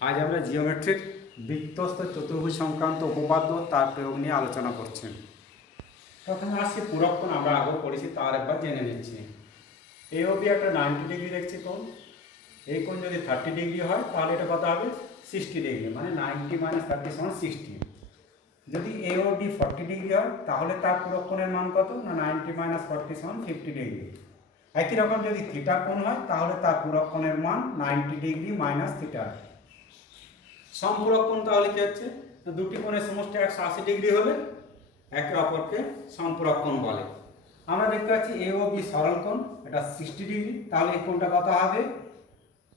আজ আমরা জিওমেট্রির বৃত্তস্থ চতুর্ভুজ সংক্রান্ত উপপাদ্য তার প্রয়োগ নিয়ে আলোচনা করছেন। প্রথমে আসছি পুরক্ষণ, আমরা আগেও পড়েছি, তার একবার জেনে নিচ্ছি। এ অবধি একটা 90 ডিগ্রি দেখছি কোণ। এই কোণ যদি 30 ডিগ্রি হয় তাহলে এটা কত হবে? 60 ডিগ্রি, মানে 90 মাইনাস 30 সমান 60। যদি এ ও ডি 40 ডিগ্রি হয় তাহলে তার পুরক্ষণের মান কত? না 90 মাইনাস 40 সমান 50 ডিগ্রি। একই রকম যদি থিটা কোণ হয় তাহলে তার পুরক্ষণের মান 90 ডিগ্রি মাইনাস থিটা। সম্পূরক কোণ তাহলে কি হচ্ছে? দুটি কোণের সমষ্টি 180 ডিগ্রি হলে একে অপরকে সম্পূরক কোণ বলে। আমরা দেখতে পাচ্ছি এ ও বি সরল কোণ, এটা 60 ডিগ্রি, তাহলে এই কোণটা কত হবে?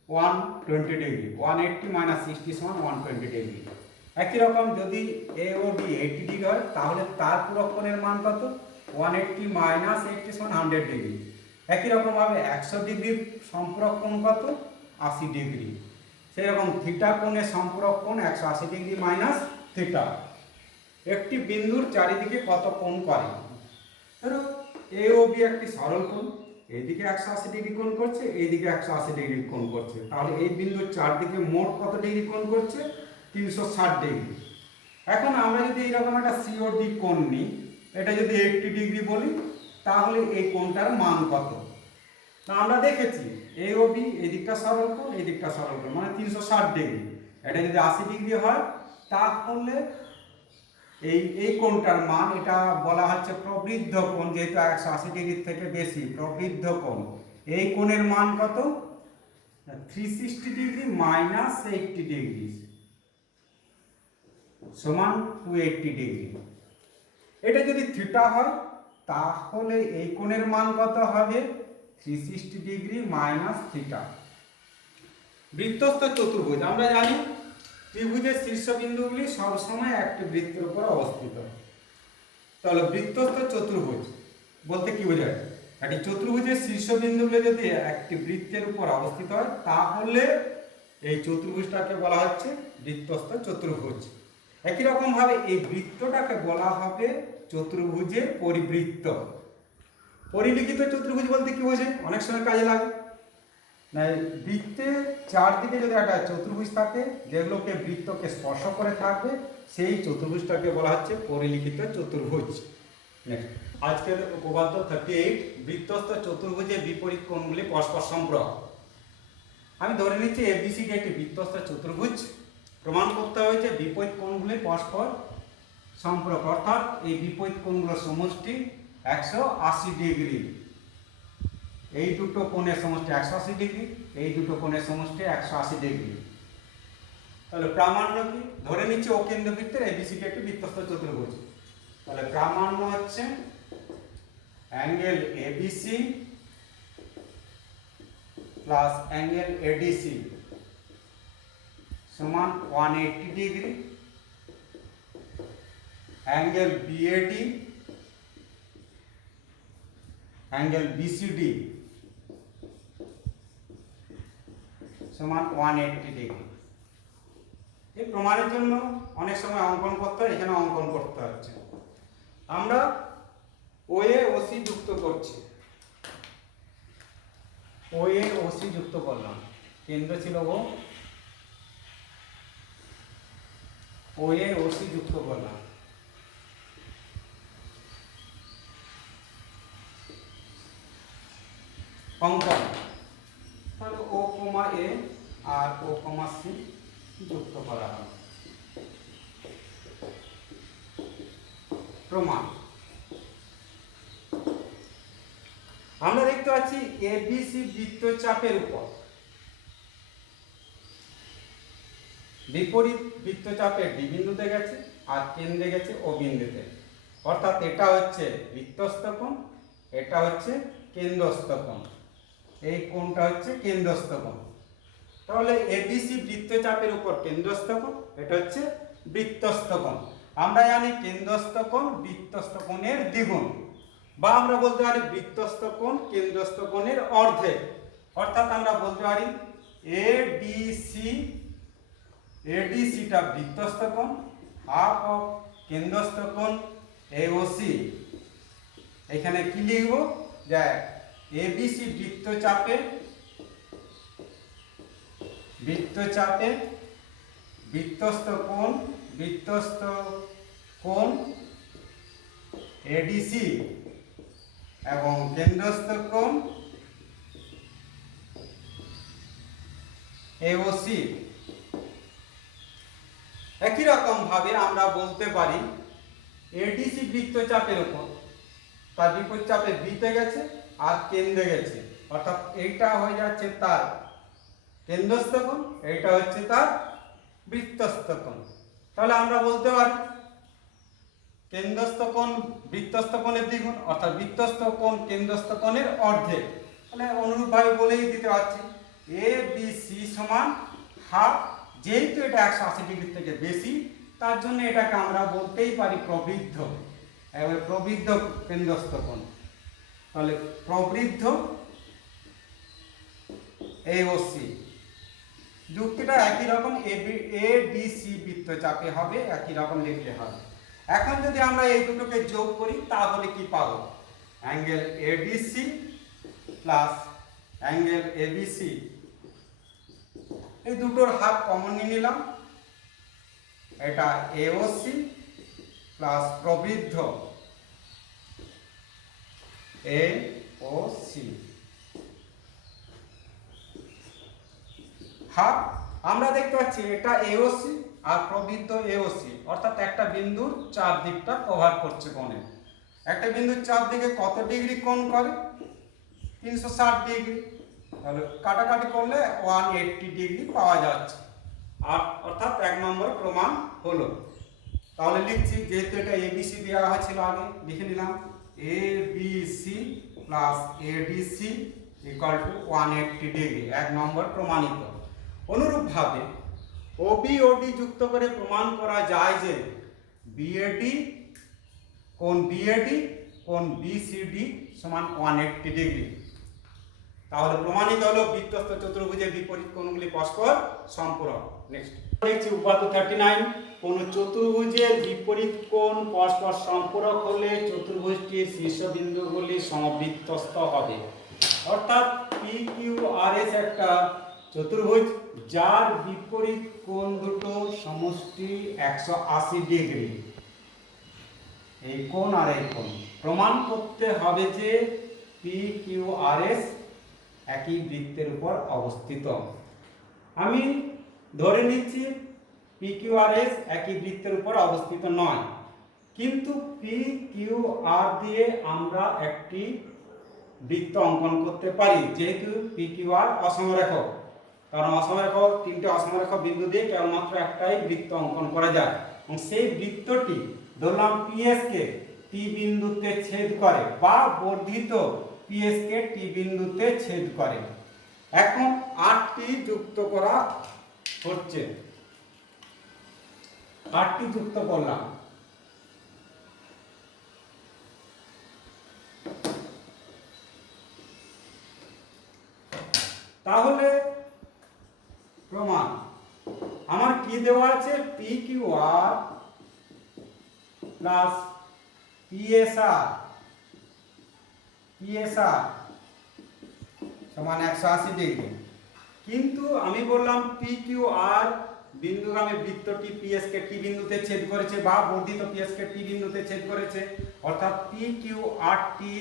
120 ডিগ্রি। 180 মাইনাস 60 সমান 120 ডিগ্রি। একই রকম যদি এ ও ডি 80 ডিগ্রি হয় তাহলে তার পূরক কোণের মান কত? 180 মাইনাস 80 সমান 100 ডিগ্রি। একই রকমভাবে 100 ডিগ্রির সম্পূরক কোণ কত? 80 ডিগ্রি। সেরকম থিটা কোণের সম্পূরক কোণ 180 ডিগ্রি মাইনাস থিটা। একটি বিন্দুর চারিদিকে কত কোণ করে? ধরো এ ও বি একটি সরল কোণ, এইদিকে 180 ডিগ্রি কোণ করছে, এইদিকে 180 ডিগ্রি কোণ করছে, তাহলে এই বিন্দুর চারদিকে মোট কত ডিগ্রি কোণ করছে? 360 ডিগ্রি। এখন আমরা যদি এইরকম একটা সিওডি কোণ নিই, এটা যদি 80 ডিগ্রি বলি, তাহলে এই কোণটার মান কত? তা আমরা দেখেছি এ ও বি এই দিকটা সরল কোণ, এই দিকটা সরল কোণ, মানে 360 ডিগ্রি। এটা যদি 80 ডিগ্রি হয় তাহলে এই কোণটার মান, এটা বলা হচ্ছে প্রবৃদ্ধ কোণ, যেহেতু 180 ডিগ্রির থেকে বেশি, প্রবৃদ্ধ কোণ। এই কোণের মান কত? 360 ডিগ্রি মাইনাস 80 ডিগ্রি সমান 280 ডিগ্রি। এটা যদি থিটা হয় তাহলে এই কোণের মান কত হবে? 360 ডিগ্রি মাইনাস থিটা। বৃত্তস্থ চতুর্ভুজ, আমরা জানি ত্রিভুজের শীর্ষবিন্দুগুলি সবসময় একটি বৃত্তের উপর অবস্থিত। তাহলে বৃত্তস্থ চতুর্ভুজ বলতে কি বোঝায়? একটি চতুর্ভুজের শীর্ষবিন্দুগুলি যদি একটি বৃত্তের উপর অবস্থিত হয় তাহলে এই চতুর্ভুজটাকে বলা হচ্ছে বৃত্তস্থ চতুর্ভুজ। একই রকম ভাবে এই বৃত্তটাকে বলা হবে চতুর্ভুজের পরিবৃত্ত। পরিলিখিত চতুর্ভুজ বলতে কি বোঝে? অনেক সময় কাজে লাগে না, বৃত্তের চারদিকে যদি একটা চতুর্ভুজ থাকে যেগুলোকে বৃত্তকে স্পর্শ করে থাকবে, সেই চতুর্ভুজটাকে বলা হচ্ছে পরিলিখিত চতুর্ভুজ। নেক্সট, আজকের উপপাদ্য 38, বৃত্তস্থ চতুর্ভুজের বিপরীত কোণগুলি পরস্পর সম্পূরক। আমি ধরে নিচ্ছি এবিসিডি একটি বৃত্তস্থ চতুর্ভুজ। প্রমাণ করতে হবে যে বিপরীত কোণগুলি পরস্পর সম্পূরক, অর্থাৎ এই বিপরীত কোণগুলোর সমষ্টি 180 ডিগ্রি। এই দুটো কোণের সমষ্টি 180 ডিগ্রি, এই দুটো কোণের সমষ্টি 180 ডিগ্রি। তাহলে প্রামাণ্য কি? ধরে নিচ্ছি ও কেন্দ্রবৃত্তের এবিসিডি একটি বৃত্তস্থ চতুর্ভুজ। তাহলে প্রামাণ্য হচ্ছে angle ABC plus angle ADC সমান 180 degree. Angle BAD angle BCD সমান 180 ডিগ্রি। এই প্রমাণের জন্য অনেক সময় অঙ্কন করতে হয়, এখানে অঙ্কন করতে হচ্ছে। আমরা ওএ ওসি যুক্ত করছি, ওএ ওসি যুক্ত করলাম, কেন্দ্র ছিল ওএ ওসি যুক্ত করলাম। অঙ্কন, তাহলে ও কমা এ আর ও কমা সি যুক্ত করা হবে। প্রমাণ, আমরা দেখতে পাচ্ছি এবিসি বৃত্তচাপের উপর বিপরীত বৃত্তচাপে ডি বিন্দুতে গেছে আর কেন্দ্রে গেছে ও বিন্দুতে, অর্থাৎ এটা হচ্ছে বৃত্তস্থ কোণ, এটা হচ্ছে কেন্দ্রস্থ কোণ, এই কোণটা হচ্ছে কেন্দ্রস্থ কোণ। তাহলে এবিসি বৃত্তচাপের উপর কেন্দ্রস্থ কোণ, এটা হচ্ছে বৃত্তস্থ কোণ। আমরা জানি কেন্দ্রস্থ কোণ বৃত্তস্থ কোণের দ্বিগুণ, বা আমরা বলতে পারি বৃত্তস্থ কোণ কেন্দ্রস্থ কোণের অর্ধেক। অর্থাৎ আমরা বলতে পারি এডিসি, এডিসিটা বৃত্তস্থ কোণ, হাফ অফ কেন্দ্রস্থ কোণ এওসি। এখানে কি লিখব? যে এবিসি বৃত্তচাপে বৃত্তস্থ কোণ এডিসি এবং কেন্দ্রস্থ কোণ এওসি। একই রকম ভাবে আমরা বলতে পারি এডিসি বৃত্তচাপের উপর তার বিপরীত চাপে বিতে গেছে আর কেন্দ্রে গেছে, অর্থাৎ এইটা হয়ে যাচ্ছে তার কেন্দ্রস্থ কোণ, এইটা হচ্ছে তার বৃত্তস্থ কোণ। তাহলে আমরা বলতে পারি কেন্দ্রস্থ কোণ বৃত্তস্থ কোণের দ্বিগুণ, অর্থাৎ বৃত্তস্থ কোণ কেন্দ্রস্থ কোণের অর্ধেক। তাহলে অনুরূপভাবে বলেই দিতে পারছি এ বি সি সমান হাফ। যেহেতু এটা 180 ডিগ্রি থেকে বেশি, তার জন্য এটাকে আমরা বলতেই পারি প্রবৃদ্ধ। এবারে প্রবৃদ্ধ কেন্দ্রস্থ কোণ, তাহলে প্রবৃদ্ধ এওসি। যুক্তিটা একই রকম, এ ডি সি বৃত্তচাপে হবে, একই রকম লিখলে হবে। এখন যদি আমরা এই দুটোকে যোগ করি তাহলে কি পাবো? Angle ADC plus angle ABC, এই দুটোর হাফ কমন নিয়ে নিলাম, এটা এওসি প্লাস প্রবৃদ্ধ এওসি হাফ। আমরা দেখতে পাচ্ছি এটা এওসি আর প্রবৃদ্ধ এওসি, অর্থাৎ একটা বিন্দুর চারদিকটা কভার করছে কোণে। একটা বিন্দুর চারদিকে কত ডিগ্রি কোণ করে? 360 ডিগ্রি। তাহলে কাটাকাটি করলে 180 ডিগ্রি পাওয়া যাচ্ছে, আর অর্থাৎ 1 নম্বর প্রমাণ হলো। তাহলে লিখছি, যেহেতু এটা এবিসি দেওয়া হয়েছিল আগে, লিখে নিলাম ABC plus ADC equal to 180 degree, 1 নম্বর প্রমাণিত। অনুরূপভাবে ওবি ওডি যুক্ত করে প্রমাণ করা যায় যে বিএডি কোণ বিসিডি সমান 180 ডিগ্রি। তাহলে প্রমাণিত হলো বৃত্তস্থ চতুর্ভুজের বিপরীত কোণগুলি পরস্পর সম্পূরক। নেক্সট দেখছি উপাত্ত 39। কোন চতুর্ভুজের বিপরীত কোণ পরস্পর সম্পূরক হলে চতুর্ভুজটির শীর্ষবিন্দুগুলি সমবৃত্তস্থ হবে। অর্থাৎ পি কিউ আর এস একটা চতুর্ভুজ যার বিপরীত কোণ দুটো সমষ্টি 180 ডিগ্রি। এই কোণ আর এই কোণ প্রমাণ করতে হবে যে পি কিউ আর এস একই বৃত্তের উপর অবস্থিত। আমি ধরে নিচ্ছি পি কিউ আর এস একই বৃত্তের উপর অবস্থিত নয়, কিন্তু পি কিউ আর দিয়ে আমরা একটি বৃত্ত অঙ্কন করতে পারি, যেহেতু পি কিউ আর অসমরেখক। কারণ অসমরেখক, 3টে অসমরেখক বিন্দু দিয়ে কেবলমাত্র একটাই বৃত্ত অঙ্কন করা যায়, এবং সেই বৃত্তটি ধরলাম পিএস কে টি বিন্দুতে ছেদ করে বা বর্ধিত পিএস কে টি বিন্দুতে ছেদ করে। এখন 8টি যুক্ত করা হচ্ছে, 8টি যুক্ত করলাম। তাহলে প্রমাণ আমার কি দেওয়া আছে? P Q R plus PSR সমান 180 ডিগ্রি। কিন্তু আমি বললাম পি কিউ আর বিন্দুগামী বৃত্তটি পিএস কে টি বিন্দুতে ছেদ করেছে বা বর্ধিত পিএস কে টি বিন্দুতে ছেদ করেছে, অর্থাৎ পি কিউ আর টি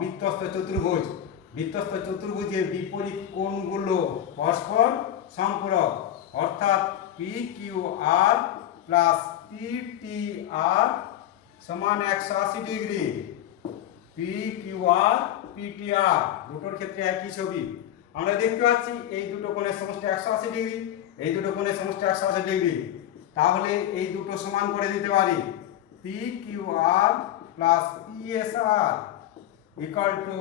বৃত্তস্থ চতুর্ভুজ। বৃত্তস্থ চতুর্ভুজের বিপরীত কোণগুলো পরস্পর সম্পূরক, অর্থাৎ P Q R plus P T আর সমান 180 ডিগ্রি। পি কিউ আর পি টি আর দুটোর ক্ষেত্রে একই ছবি। আমরা দেখতে পাচ্ছি এই দুটো কোণের সমষ্টি 180 ডিগ্রি, এই দুটো কোণের সমষ্টি 180 ডিগ্রি। তাহলে এই দুটো সমান করে দিতে পারি, P Q R plus PSR equal to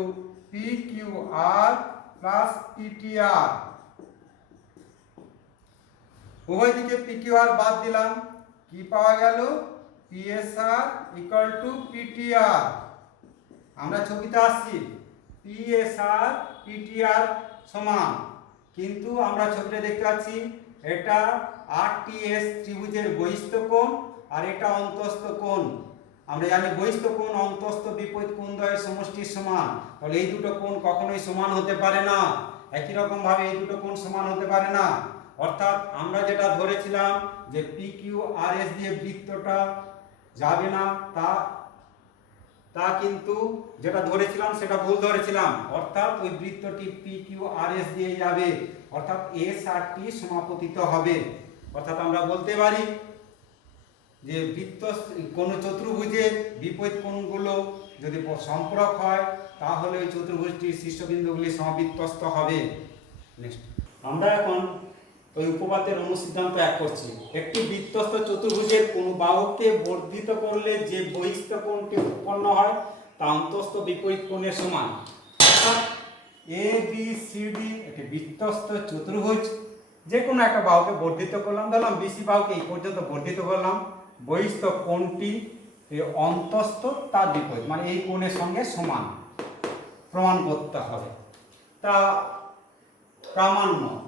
P Q R plus PTR. উভয় দিকে পি কিউ আর বাদ দিলাম, কি পাওয়া গেল? PSR equal two PTR. আমরা ছবিতে আসছি পিএসআর পিটিআর সমান, কিন্তু আমরা ছবিতে দেখতে পাচ্ছি এটা আরটিএস ত্রিভুজের বহিস্থ কোণ আর এটা অন্তস্থ কোণ। আমরা জানি বহিস্থ কোণ অন্তস্থ বিপরীত কোণদ্বয়ের সমষ্টির সমান। তাহলে এই দুটো কোণ কখনোই সমান হতে পারে না, একই রকম ভাবে এই দুটো কোণ সমান হতে পারে না। অর্থাৎ আমরা যেটা ধরেছিলাম যে পি কিউ আর এস দিয়ে বৃত্তটা যাবে না, তা কিন্তু যেটা ধরেছিলাম সেটা ভুল ধরেছিলাম। অর্থাৎ ওই বৃত্তটি পি কিউ আর এস দিয়ে যাবে, অর্থাৎ এস আর টি সমাপতিত হবে। অর্থাৎ আমরা বলতে পারি যে কোন চতুর্ভুজের বিপরীত কোণগুলো যদি সম্পূরক হয় তাহলে ওই চতুর্ভুজটির শীর্ষবিন্দুগুলি সমবৃত্তস্ত হবে। নেক্সট আমরা এখন ওই উপপাদ্যের অনুসিদ্ধান্ত এক করছি। একটি বৃত্তস্থ চতুর্ভুজের কোন বাহুকে বর্ধিত করলে যে বহিস্থ কোণটি উৎপন্ন হয় তা অন্তস্থ বিপরীত কোণের সমান। অর্থাৎ এ বি সি ডি একটি বৃত্তস্থ চতুর্ভুজ, যে কোনো একটা বাহুকে বর্ধিত করলাম, ধরলাম বিসি বাহুকে এই পর্যন্ত বর্ধিত করলাম, বহিস্থ কোণটি অন্তস্থ তার বিপরীত মানে এই কোণের সঙ্গে সমান প্রমাণ করতে হবে। তা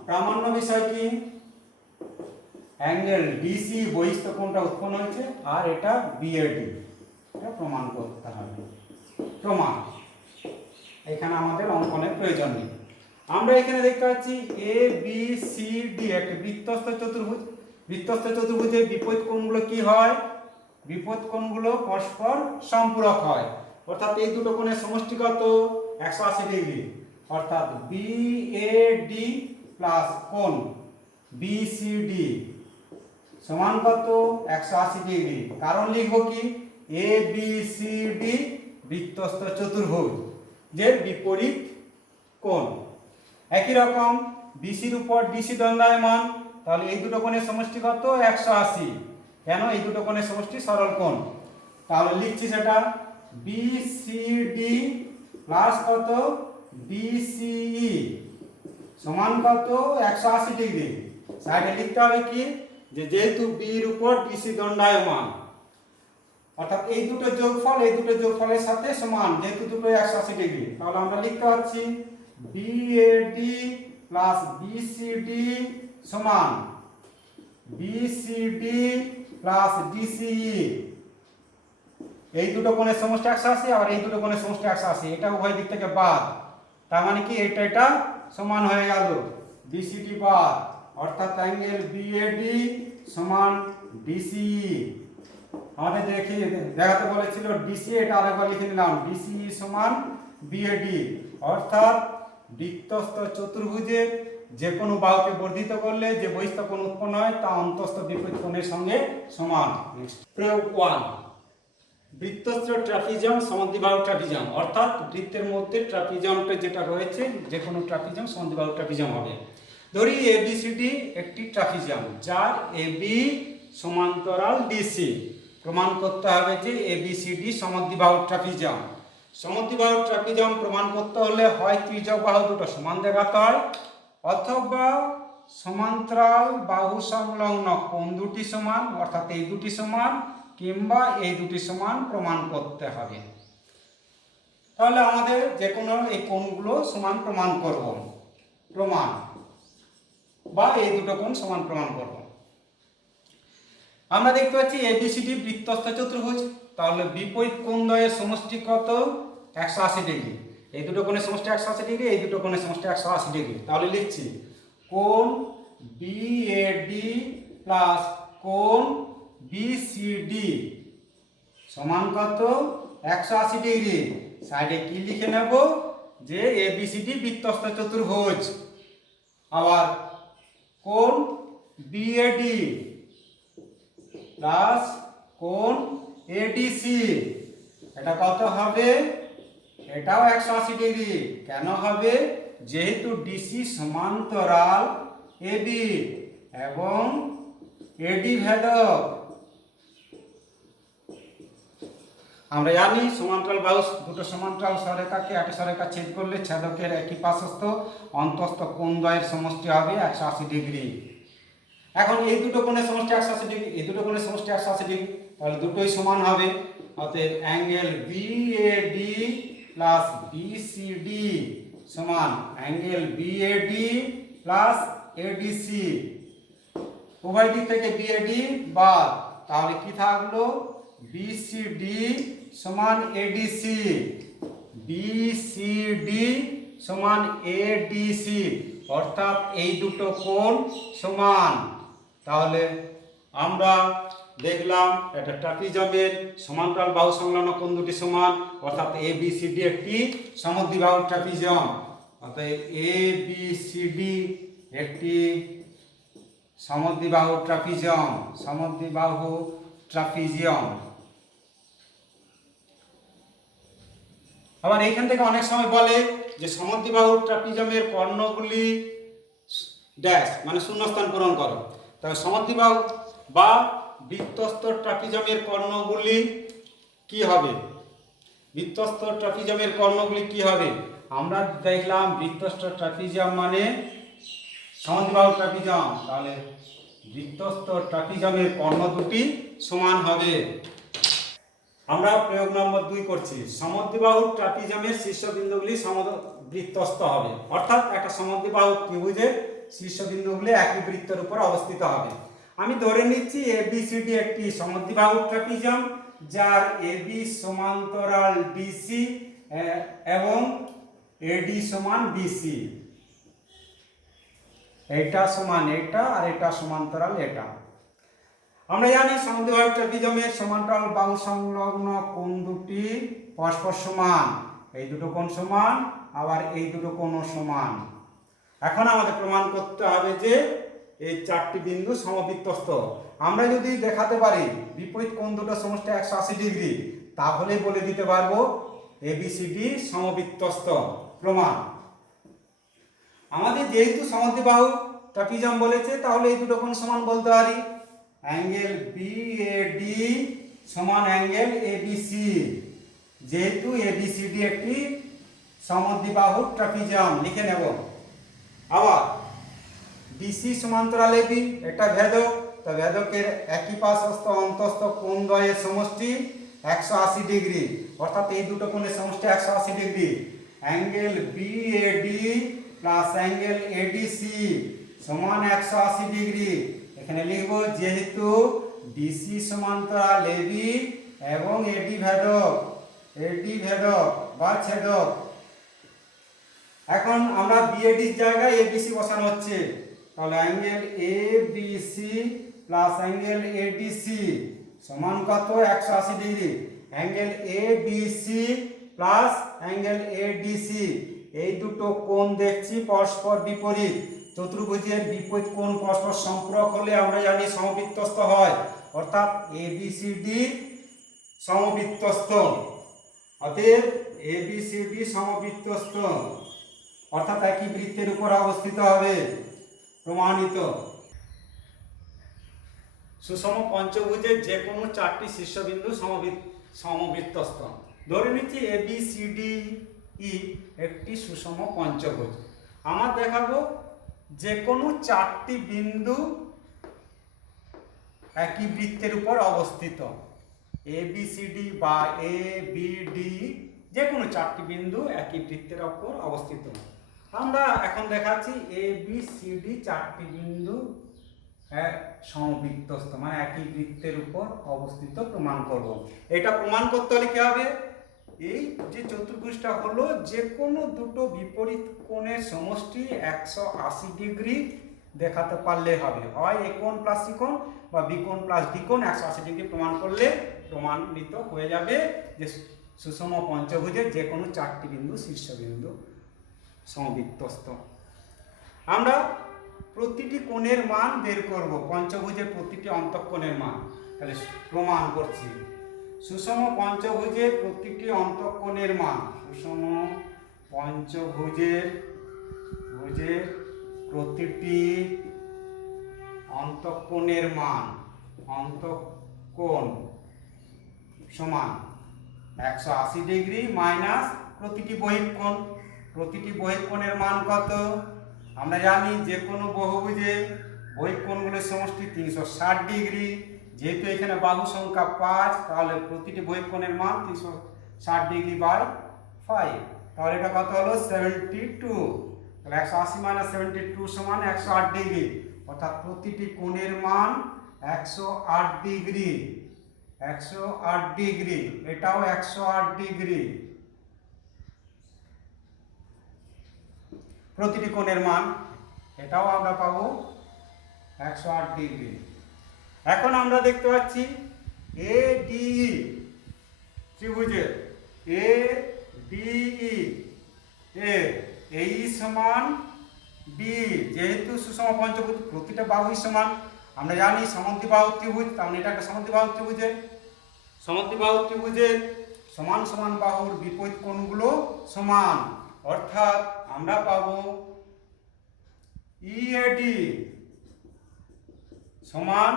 প্রামাণ্য বিষয় কি, অ্যাঙ্গেল ডিসি বহিস্থ কোণটা উৎপন্ন হয়েছে আর এটা বিএডি, এটা প্রমাণ করতে হবে। প্রমাণ এখানে আমাদের অঙ্কনের প্রয়োজন নেই। আমরা এখানে দেখতে পাচ্ছি এ বি সি ডি একটি বৃত্তস্থ চতুর্ভুজ। বৃত্তস্থ চতুর্ভুজের বিপরীত কোণগুলো কি হয়? বিপরীত কোণগুলো পরস্পর সম্পূরক হয়। অর্থাৎ এই দুটো কোণের সমষ্টি কত? 180 ডিগ্রি। অর্থাৎ বিএডি প্লাস কোণ বিসিডি সমান কত? 180 ডিগ্রি। কারণ লিখব কি, এ বি সি ডি বৃত্তস্থ চতুর্ভুজ যে বিপরীত কোণ। একই রকম বিসির উপর ডিসি দণ্ডায়মান, তাহলে এই দুটো কোণের সমষ্টি কত? 180। কেন? এই দুটো কোণের সমষ্টি সরল কোণ। তাহলে লিখছি সেটা বিসিডি প্লাস কত? বিসিই সমান কত? 180 ডিগ্রি। সাইডে লিখতে হবে কি, যে যেহেতু বির উপর ডিসি দণ্ডায়মান, অর্থাৎ এই দুটো যোগফলের সাথে সমান, যেহেতু দুটো 180 ডিগ্রি, তাহলে আমরা লিখতে পাচ্ছি বিএডি প্লাস বিসিডি সমান বিসিডি প্লাস ডিসিই। এই দুটো কোণের সমষ্টি 180 আর এই দুটো কোণের সমষ্টি 180, এটা উভয় দিক থেকে বাদ। তার মানে কি এটা সমান হয়ে গেল, বিসিডি বাদ, অর্থাৎ অ্যাঙ্গেল বিএডি সমান ডিসিই। আমাদের দেখাতে বলেছিল ডিসি, এটা আরেকবার লিখে নিলাম ডিসিই সমান বিএডি। অর্থাৎ বৃত্তস্থ চতুর্ভুজের যে কোনো বাহুকে বর্ধিত করলে যে বহিস্থ কোণ উৎপন্ন হয় তা অন্তস্থ বিপরীত কোণের সঙ্গে সমান। প্রয়োগ 1, বৃত্তস্থ ট্রাপিজম সমদ্বিবাহু ট্রাপিজম। অর্থাৎ বৃত্তের মধ্যে ট্রাপিজমটা যেটা রয়েছে, যে কোনো ট্রাপিজম সমদ্বিবাহু ট্রাপিজম হবে। ধরি এবিসিডি একটি ট্রাপিজম যার এবি সমান্তরাল ডিসি। প্রমাণ করতে হবে যে এবিসিডি সমদ্বিবাহু ট্রাপিজম। সমদ্বিবাহু ট্রাপিজম প্রমাণ করতে হলে হয় ত্রিজ্যক বাহু দুটো সমান দেখাতে হয়, অথবা সমান্তরাল বাহু সংলগ্ন কোণ দুটি সমান, অর্থাৎ এই দুটি সমান কিংবা এই দুটি সমান প্রমাণ করতে হবে। তাহলে আমাদের যে কোনো এই কোণগুলো সমান প্রমাণ করব, প্রমাণ বা এই দুটো কোণ সমান প্রমাণ করব। আমরা দেখতে পাচ্ছি এবিসিডি বৃত্তস্থ চতুর্ভুজ, তাহলে বিপরীত কোণদ্বয়ের সমষ্টি কত? 180 ডিগ্রি। এই দুটো কোণের সমষ্টি 180 ডিগ্রি, এই দুটো কোণের সমষ্টি 180 ডিগ্রি। তাহলে লিখছি কোণ বিএডি প্লাস কোণ বিসিডি সমান কত? 180 ডিগ্রি। সাইডে কি লিখে নেব, যে এবিসিডি বৃত্তস্থ চতুর্ভুজ। আবার কোণ বিএডি প্লাস কোণ এডিসি, এটা কত হবে? এটাও 180 ডিগ্রি। কেন হবে? যেহেতু ডিসি সমান্তরাল এবি এবং এডি ভেদক। আমরা জানি সমান্তরাল বাহু দুটো সমান্তরাল সরেখাকে একটি সরেখা ছেদ করলে ছেদকের একই পার্শ্বস্থ অন্তস্থ কোণদ্বয়ের সমষ্টি হবে 180 ডিগ্রি। এখন এই দুটো কোণের সমষ্টি 180 ডিগ্রি, এই দুটো কোণের সমষ্টি 180 ডিগ্রি, তাহলে দুটোই সমান হবে। অতএব অ্যাঙ্গেল বিএডি প্লাস বিসিডি সমান অ্যাঙ্গেল বিএডি প্লাস এডিসি। উভয় দিক থেকে বিএডি বাদ, তাহলে কি থাকলো? বিসিডি সমান এডিসি, বিসিডি সমান এডিসি। অর্থাৎ এই দুটো কোণ সমান। তাহলে আমরা দেখলাম একটা ট্রাপিজমের সমান্তরাল বাহু সংলগ্ন কোণ দুটি সমান, অর্থাৎ এ বি সি ডি একটি সমদ্বিবাহু ট্রাপিজম। অর্থাৎ এ বি সি ডি একটি সমদ্বিবাহু ট্রাপিজম, সমদ্বিবাহু ট্রাপিজিয়াম। আবার এইখান থেকে অনেক সময় বলে যে সমদ্বিবাহু ট্রাপিজমের কর্ণগুলি ড্যাশ মানে শূন্যস্থান পূরণ করো। তবে সমদ্বিবাহু বা বৃত্তস্থ ট্রাপিজমের কর্ণগুলি কি হবে? বৃত্তস্থ ট্রাপিজমের কর্ণগুলি কি হবে? আমরা দেখলাম বৃত্তস্থ ট্রাপিজম মানে সমদ্বিবাহু ট্রাপিজম, তাহলে বৃত্তস্থ ট্রাপিজমের কর্ণ দুটি সমান হবে। আমরা প্রয়োগ নম্বর 2 করছি। সমদ্বিবাহু ট্রাপিজমের শীর্ষবিন্দুগুলি সমবৃত্তস্থ হবে, অর্থাৎ একটা সমদ্বিবাহু ত্রিভুজের শীর্ষবিন্দুগুলি একই বৃত্তের উপর অবস্থিত হবে। আমি ধরে নিচ্ছি এবিসিডি একটি সমদ্বিবাহু ট্রাপিজম যার এবি সমান্তরাল ডিসি এবং এডি সমান বিসি। এটা সমান এটা আর এটা সমান্তরাল এটা। আমরা জানি সমদ্বিবাহু ট্রাপিজমের সমান্তরাল বাহু সংলগ্ন কোণ দুটি পরস্পর সমান। এই দুটো কোণ সমান, আবার এই দুটো কোণও সমান। এখন আমাদের প্রমাণ করতে হবে যে এই চারটি বিন্দু সমবৃত্তস্থ। আমরা যদি দেখাতে পারি বিপরীত কোণ দুটো সমষ্টি 180 ডিগ্রি, তাহলে বলে দিতে পারবো এবিসিডি সমবৃত্তস্থ। প্রমাণ, আমাদের যেহেতু সমদ্বিবাহু ট্রাপিজম বলেছে, তাহলে এই দুটো কোণ সমান বলতে পারি। অ্যাঙ্গেল বিএডি সমান অ্যাঙ্গেল এবিসি, যেহেতু এবিসিডি একটি সমদ্বিবাহু ট্রাপিজম লিখে নেব। আবার বিসি সমান্তরাল এবি, এটা ভেদক, তো ভেদকের একই পার্শ্বস্থ অন্তস্থ কোণ দ্বয়ের সমষ্টি 180 ডিগ্রি, অর্থাৎ এই দুটো কোণের সমষ্টি 180 degree. Angle BAD plus angle ADC সমান 180 ডিগ্রি। এখানে লিখব যেহেতু ডিসি সমান্তরাল এবি এবং এডি ভেদক বা ছেদক। এখন আমরা বিএডির জায়গায় এবিসি বসানো হচ্ছে, তাহলে angle ABC plus angle ADC সমান কত? 180 degree. Angle ABC plus angle ADC, এই দুটো কোণ দেখছি পরস্পর বিপরীত। চতুর্ভুজের বিপরীত কোণ পরস্পর সম্পূরক হলে আমরা জানি সমবৃত্তস্থ হয়, অর্থাৎ এবিসিডি সমবৃত্তস্থ। অতএব এবিসিডি সমবৃত্তস্থ, অর্থাৎ একই বৃত্তের উপর অবস্থিত হবে। প্রমাণিত। সুষম পঞ্চভুজের যে কোনো চারটি শীর্ষবিন্দু সমবৃত্তস্থ। ধরে নিচ্ছি এবিসিডি ই একটি সুষম পঞ্চভুজ। আমার দেখাবো যে কোনো চারটি বিন্দু একই বৃত্তের উপর অবস্থিত। এবিসিডি বা এবিডি যে কোনো চারটি বিন্দু একই বৃত্তের উপর অবস্থিত। আমরা এখন দেখাচ্ছি এবিসিডি চারটি বিন্দু সমবৃত্তস্থ, মানে একই বৃত্তের উপর অবস্থিত প্রমাণ করব। এটা প্রমাণ করতে হলে কি হবে? এই যে চতুর্ভুজটা হলো যে কোনো দুটো বিপরীত কোণের সমষ্টি 180 ডিগ্রি দেখাতে পারলে হবে। হয় এ কোণ প্লাস সি কোণ বা বি কোণ প্লাস ডি কোণ 180 ডিগ্রি প্রমাণ করলে প্রমাণিত হয়ে যাবে যে সুষম পঞ্চভুজের যে কোনো চারটি বিন্দু শীর্ষবিন্দু সমবৃত্তস্থ। আমরা প্রতিটি কোণের মান বের করব, পঞ্চভুজের প্রতিটি অন্তঃকোণের মান। তাহলে প্রমাণ করছি, সুষম পঞ্চভুজের প্রতিটি অন্তঃকোণের মান, সুষম পঞ্চভুজের প্রতিটি অন্তঃকোণের মান, অন্তঃকোণ সমান 180 ডিগ্রি মাইনাস প্রতিটি বহিঃকোণ। প্রতিটি বহিঃকোণের মান কত? আমরা জানি যে কোনো বহুভুজে বহিঃকোণগুলির সমষ্টি 360 ডিগ্রি। যেহেতু এখানে বাহু সংখ্যা 5, তাহলে প্রতিটি বহিঃকোণের মান 360 ডিগ্রি বাই 5। তাহলে এটা কত হলো? 72। তাহলে 180 মাইনাস 72 সমান 108 ডিগ্রি, অর্থাৎ প্রতিটি কোণের মান 108 ডিগ্রি। 108 ডিগ্রি, এটাও 108 ডিগ্রি। প্রতিটি কোণের মান এটাও আমরা পাবো 108 ডিগ্রি। এখন আমরা দেখতে পাচ্ছি ADE ত্রিভুজের ADE এর এই সমান ডি, যেহেতু সুষম পঞ্চভুজ প্রতিটা বাহুই সমান, আমরা জানি সমদ্বিবাহু ত্রিভুজ, তার মানে এটা একটা সমদ্বিবাহু ত্রিভুজের সমান সমান বাহুর বিপরীত কোণগুলো সমান, অর্থাৎ আমরা পাবো EAD সমান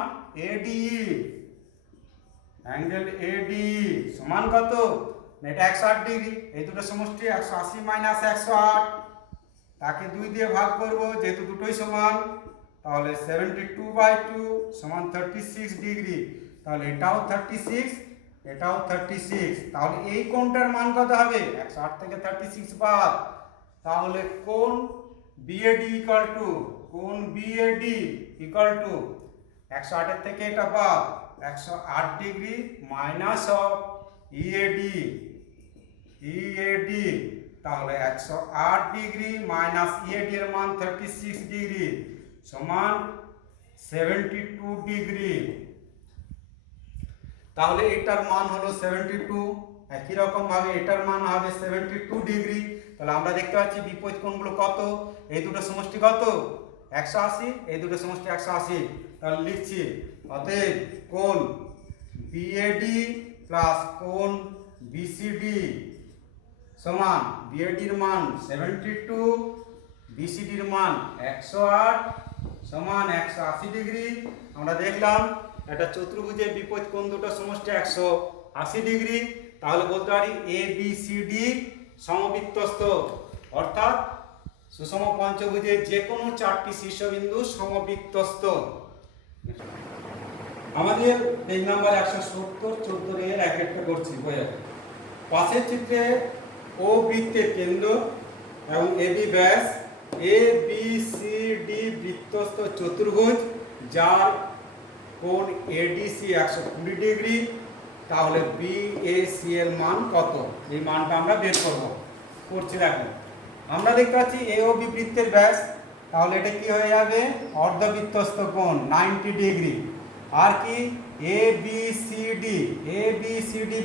ADE, অ্যাঙ্গেল ADE সমান কত? এটা 108 ডিগ্রি। এই দুটো সমষ্টি 180 মাইনাস 108, তাকে 2 দিয়ে ভাগ করব যেহেতু দুটোই সমান, তাহলে 72/2 সমান 36 ডিগ্রি। তাহলে এটাও 36, এটাও 36। তাহলে এই কোণটার মান কত হবে? 108 থেকে 36 বাদ, তাহলে কোণ BAD ইকুয়াল টু 108 এর থেকে এটা বাদ 108 ডিগ্রি মাইনাস অফ EAD, তাহলে 108 ডিগ্রি মাইনাস EAD এর মান 36 ডিগ্রি সমান 72 ডিগ্রি। তাহলে এটার মান হলো 72, একই রকম ভাবে এটার মান হবে 72 ডিগ্রি। তাহলে আমরা দেখতে পাচ্ছি বিপরীত কোণগুলো কত, এই দুটো সমষ্টি কত? 180, এই দুটো সমষ্টি 180। তাহলে লিখছি অতএব কোণ BAD প্লাস কোণ BCD সমান BAD এর মান 72, BCD এর মান 108 সমান 180 ডিগ্রি। আমরা দেখলাম একটা চতুর্ভুজের বিপরীত কোণ দুটো সমষ্টি 180 ডিগ্রি, তাহলে বলতে পারি ABCD সমবৃত্তস্থ, অর্থাৎ সুষম পঞ্চভুজের যে কোনো 4টি শীর্ষবিন্দু সমবৃত্তস্থ। আমাদের পেজ নাম্বার 170, 14 এর এক একটা করছি বইয়ে। পাশের চিত্রে ও বৃত্তের কেন্দ্র এবং AB ব্যাস ABCD বৃত্তস্থ চতুর্ভুজ যার কোণ ADC 120 ডিগ্রি, তাহলে BAC এর মান কত? এই মানটা আমরা বের করছি। দেখো আমরা দেখতে পাচ্ছি AOB বৃত্তের ব্যাস, তাহলে এটা কি হয়ে যাবে? অর্ধবৃত্তস্থ কোণ 90 ডিগ্রি। আর কি ABCD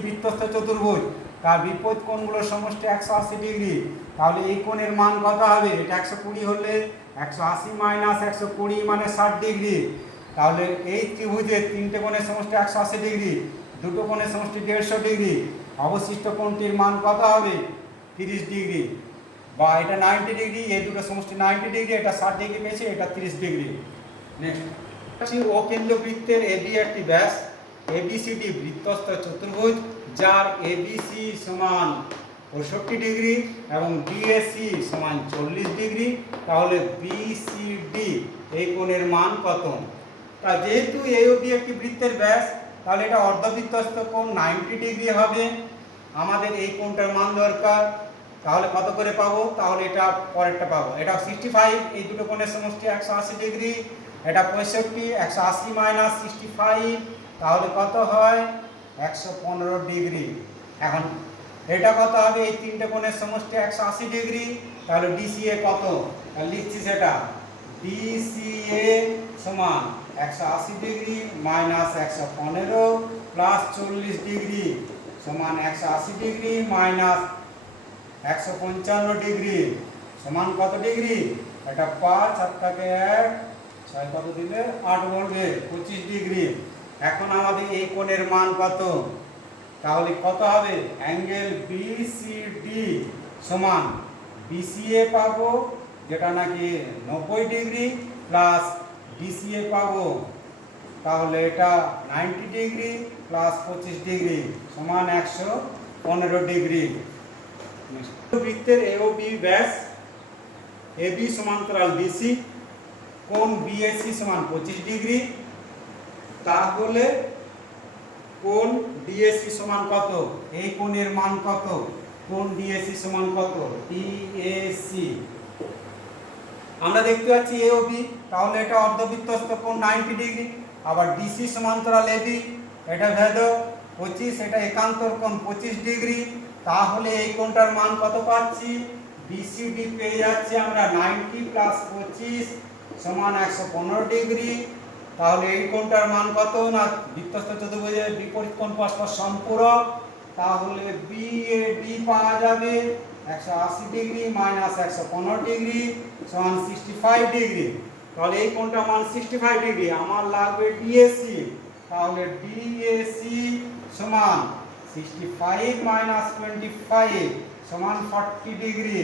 বৃত্তস্থ চতুর্ভুজ, তার বিপরীত কোণগুলোর সমষ্টি 180 ডিগ্রি। তাহলে এই কোণের মান কত হবে? এটা 120 হলে 180 মাইনাস 120 মানে 60 ডিগ্রি। তাহলে এই ত্রিভুজের তিনটে কোণের সমষ্টি 180 ডিগ্রি, দুটো কোণের সমষ্টি 150 ডিগ্রি, অবশিষ্ট কোণটির মান কত হবে? 30 ডিগ্রি। বা এটা 90 ডিগ্রি, এই দুটো সমষ্টি 90 ডিগ্রি, এটা 60 ডিগ্রি পেয়েছে, এটা 30 ডিগ্রি। নেক্সট ও কেন্দ্রবৃত্তের AB একটি ব্যাস ABCD বৃত্তস্থ চতুর্ভুজ যার ABC সমান 65 ডিগ্রি এবং DAC সমান 40 ডিগ্রি, তাহলে BCD এই কোণের মান কত? তা যেহেতু AOB একটি বৃত্তের ব্যাস, তাহলে এটা অর্ধবৃত্তস্থ কোণ 90 ডিগ্রি হবে। আমাদের এই কোণটার মান দরকার, তাহলে কত করে পাবো? তাহলে এটা পরেরটা পাবো, এটা 65, এই দুটো কোণের সমষ্টি 180 ডিগ্রি, এটা 65, 180 মাইনাস 65, তাহলে কত হয়? 115 ডিগ্রি। এখন এটা কত হবে? এই তিনটে কোণের সমষ্টি 180 ডিগ্রি, তাহলে DCA কত? লিখছি সেটা, DCA সমান 180 ডিগ্রি মাইনাস 115 প্লাস 40 ডিগ্রি সমান 180 ডিগ্রি মাইনাস 155 ডিগ্রি সমান কত ডিগ্রি? এটা 5 আর থাকে 1, 6 কত দিলে 8 বলবে 25 ডিগ্রি। এখন আমাদের এই কোণের মান কত? তাহলে কত হবে? অ্যাঙ্গেল BCD সমান BCA পাবো যেটা নাকি 90 ডিগ্রি প্লাস DCA পাবো, তাহলে এটা 90 ডিগ্রি প্লাস 25 ডিগ্রি সমান 115 ডিগ্রি। বৃত্তের AOB ব্যাস AB সমান্তরাল BC, কোণ BAC সমান 25 ডিগ্রি, তাহলে কোণ DAC সমান কত? এই কোণের মান কত? কোণ DAC সমান কত? DAC আমরা দেখতে পাচ্ছি AOB, তাহলে এটা অর্ধবৃত্তস্থ কোণ 90 ডিগ্রি। আবার DC সমান্তরাল AB, এটা ভেদক 25, এটা একান্তর কোণ 25 ডিগ্রি। তাহলে এই কোণটার মান কত পাচ্ছি? বিসিডি পেয়ে যাচ্ছি আমরা 90 প্লাস 25 সমান 115 ডিগ্রি। তাহলে এই কোণটার মান কত না বৃত্তস্থ চতুর্ভুজের বিপরীত কোণ পরস্পর সম্পূরক। তাহলে বিএডি পাওয়া যাবে 180 ডিগ্রি মাইনাস 115 ডিগ্রি সমান 65 ডিগ্রি। তাহলে এই কোণটার মান 65 ডিগ্রি। আমার লাগবে ডিএসি। তাহলে ডিএসি সমান 65 মাইনাস 25 সমান 40 ডিগ্রি।